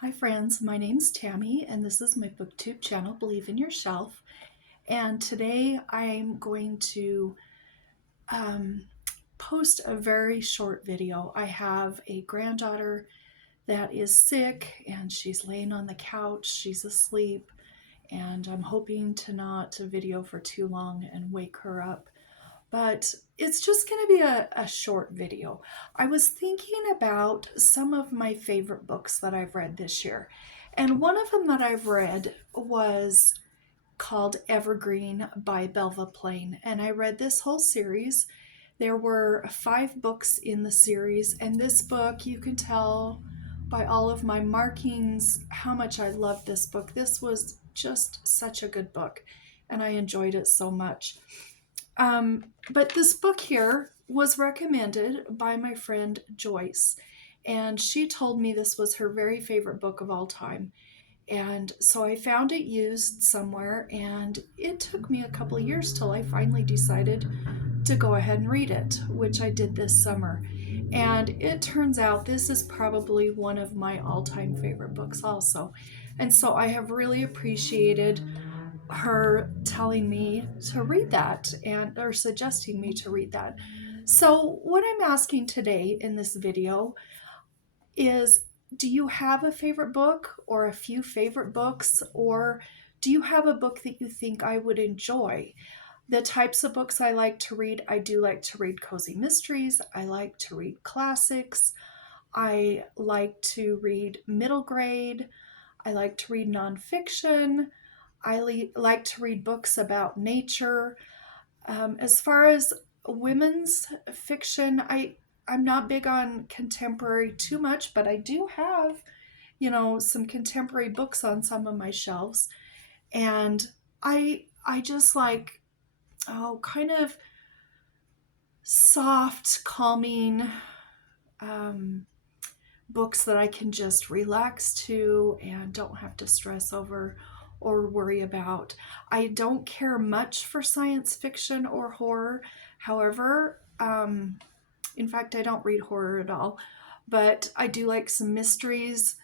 Hi friends, my name's Tammy and this is my booktube channel, Believe in Yourself. And today I'm going to post a very short video. I have a granddaughter that is sick and she's laying on the couch, she's asleep, and I'm hoping to not video for too long and wake her up. But it's just going to be a short video. I was thinking about some of my favorite books that I've read this year. And one of them that I've read was called Evergreen by Belva. And I read this whole series. There were 5 books in the series. And this book, you can tell by all of my markings how much I loved this book. This was just such a good book. And I enjoyed it so much. But this book here was recommended by my friend Joyce, and she told me this was her very favorite book of all time. And so I found it used somewhere, and it took me a couple of years till I finally decided to go ahead and read it, which I did this summer. And it turns out this is probably one of my all-time favorite books also. And so I have really appreciated her telling me to read that and or suggesting me to read that. So what I'm asking today in this video is, do you have a favorite book or a few favorite books, or do you have a book that you think I would enjoy? The types of books I like to read, I do like to read cozy mysteries. I like to read classics. I like to read middle grade. I like to read nonfiction. Like to read books about nature. As far as women's fiction, I'm not big on contemporary too much, but I do have, some contemporary books on some of my shelves. And I just like, kind of soft, calming um, books that I can just relax to and don't have to stress over or worry about. I don't care much for science fiction or horror. However, in fact, I don't read horror at all, but I do like some mysteries.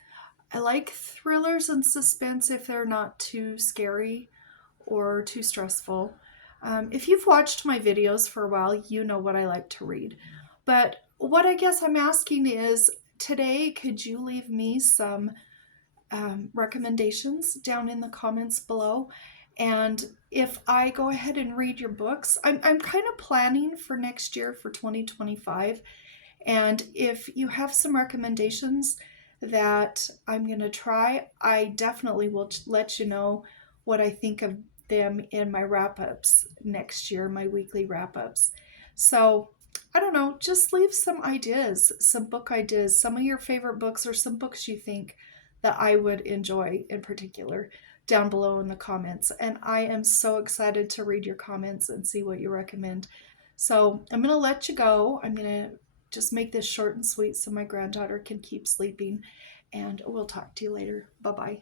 I like thrillers and suspense if they're not too scary or too stressful. If you've watched my videos for a while, you know what I like to read. But what I guess I'm asking is, today, could you leave me some recommendations down in the comments below? And if I go ahead and read your books, I'm kind of planning for next year, for 2025. And if you have some recommendations that I'm going to try, I definitely will let you know what I think of them in my wrap-ups next year, my weekly wrap-ups. So I don't know, just leave some ideas, some book ideas, some of your favorite books, or some books you think that I would enjoy in particular, down below in the comments. And I am so excited to read your comments and see what you recommend. So I'm going to let you go. I'm going to just make this short and sweet so my granddaughter can keep sleeping. And we'll talk to you later. Bye-bye.